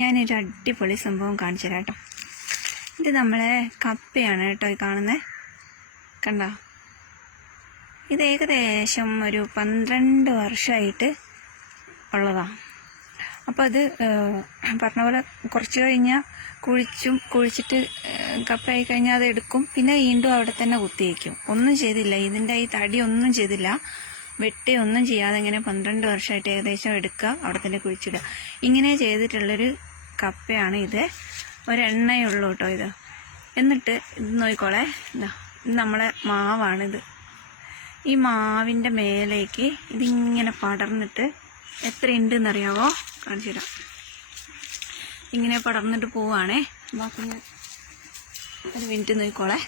ഞാനൊരു അടിപൊളി സംഭവം കാണിച്ചു തരാം കേട്ടോ. ഇത് നമ്മളെ കപ്പയാണ് കേട്ടോ ഈ കാണുന്നത്. കണ്ടോ, ഇത് ഏകദേശം ഒരു 12 വർഷമായിട്ട് ഉള്ളതാണ്. അപ്പോൾ അത് പറഞ്ഞ പോലെ കുറച്ച് കഴിഞ്ഞാൽ കുഴിച്ചിട്ട് കപ്പയായി കഴിഞ്ഞാൽ അത് എടുക്കും. പിന്നെ വീണ്ടും അവിടെ തന്നെ കുത്തിവയ്ക്കും. ഒന്നും ചെയ്തില്ല, ഇതിൻ്റെ ഈ തടി ഒന്നും ചെയ്തില്ല, വെട്ടി ഒന്നും ചെയ്യാതെ ഇങ്ങനെ 12 വർഷമായിട്ട് ഏകദേശം എടുക്കുക, അവിടെ തന്നെ കുഴിച്ചിടുക. ഇങ്ങനെ ചെയ്തിട്ടുള്ളൊരു കപ്പയാണ് ഇത്. ഒരെണ്ണയുള്ളൂ കേട്ടോ ഇത്. എന്നിട്ട് ഇത് നോക്കിക്കോളെ, ഇത് നമ്മളെ മാവാണിത്. ഈ മാവിൻ്റെ മേലേക്ക് ഇതിങ്ങനെ പടർന്നിട്ട് എത്ര ഉണ്ടെന്നറിയാവോ? കാണിച്ചു തരാം. ഇങ്ങനെ പടർന്നിട്ട് പോവാണേ. ബാക്കി ഒരു മിനിറ്റ് നോക്കിക്കോളെ.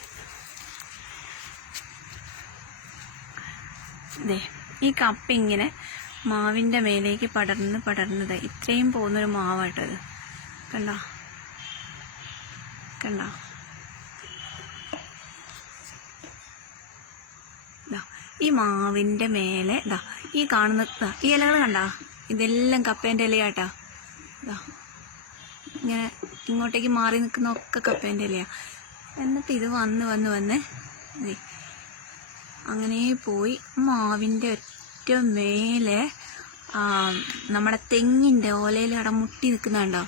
ഇതേ ഈ കപ്പ ഇങ്ങനെ മാവിൻ്റെ മേലേക്ക് പടർന്നത് ഇത്രയും പോകുന്നൊരു മാവായിട്ടത്. കണ്ടോ കണ്ടോ, ഈ മാവിൻ്റെ മേലെ ഈ കാണുന്ന ഈ ഇലകൾ കണ്ടോ, ഇതെല്ലാം കപ്പേൻ്റെ ഇലയാട്ടാ. ഇങ്ങനെ ഇങ്ങോട്ടേക്ക് മാറി നിൽക്കുന്ന ഒക്കെ കപ്പേൻ്റെ ഇലയാ. എന്നിട്ട് ഇത് വന്ന് അങ്ങനെ പോയി മാവിൻ്റെ ഒറ്റ മേലെ നമ്മുടെ തെങ്ങിൻ്റെ ഓലയിൽ അവിടെ മുട്ടി നിൽക്കുന്നുണ്ടോ?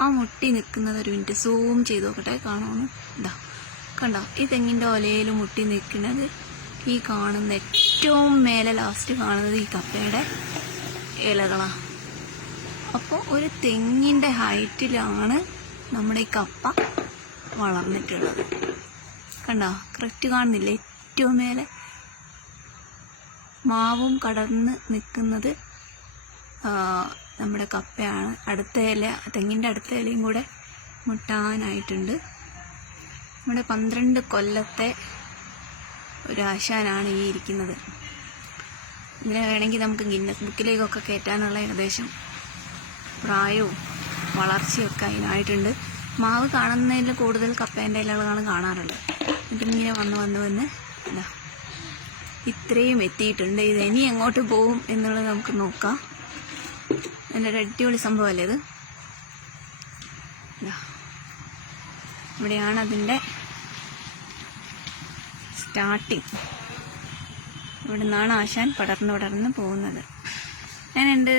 ആ മുട്ടി നിൽക്കുന്നത് ഒരു മിനിറ്റ് സൂം ചെയ്ത് നോക്കട്ടെ, കാണുമെന്ന്. കണ്ടോ, ഈ തെങ്ങിൻ്റെ ഓലയിൽ മുട്ടി നിൽക്കുന്നത് ഈ കാണുന്ന ഏറ്റവും മേലെ ലാസ്റ്റ് കാണുന്നത് ഈ കപ്പയുടെ ഇലകളാണ്. അപ്പോൾ ഒരു തെങ്ങിൻ്റെ ഹൈറ്റിലാണ് നമ്മുടെ ഈ കപ്പ വളർന്നിട്ടുള്ളത്. കണ്ടോ, കറക്റ്റ് കാണുന്നില്ലേ? ഏറ്റവും മേലെ മാവും കടർന്ന് നിൽക്കുന്നത് നമ്മുടെ കപ്പയാണ്. അടുത്ത ഇല, തെങ്ങിൻ്റെ അടുത്ത ഇലയും കൂടെ മുട്ടാനായിട്ടുണ്ട്. നമ്മുടെ 12 കൊല്ലത്തെ ഒരാശാനാണ് ഈ ഇരിക്കുന്നത്. ഇതിനെ വേണമെങ്കിൽ നമുക്ക് ഗിന്നസ് ബുക്കിലേക്കൊക്കെ കയറ്റാനുള്ള ഏകദേശം പ്രായവും വളർച്ചയൊക്കെ അതിനായിട്ടുണ്ട്. മാവ് കാണുന്നതിൽ കൂടുതൽ കപ്പേൻ്റെ ഇലകളാണ് കാണാറുള്ളത്. ഇതിങ്ങനെ വന്ന് ഇത്രയും എത്തിയിട്ടുണ്ട്. ഇത് ഇനി എങ്ങോട്ട് പോവും എന്നുള്ളത് നമുക്ക് നോക്കാം. നല്ലൊരു അടിപൊളി സംഭവമല്ലേ ഇത്? ഇവിടെയാണ് അതിൻ്റെ സ്റ്റാർട്ടിങ്. ഇവിടെ നിന്നാണ് ആശാൻ പടർന്ന് പോകുന്നത്. ഞാനുണ്ട്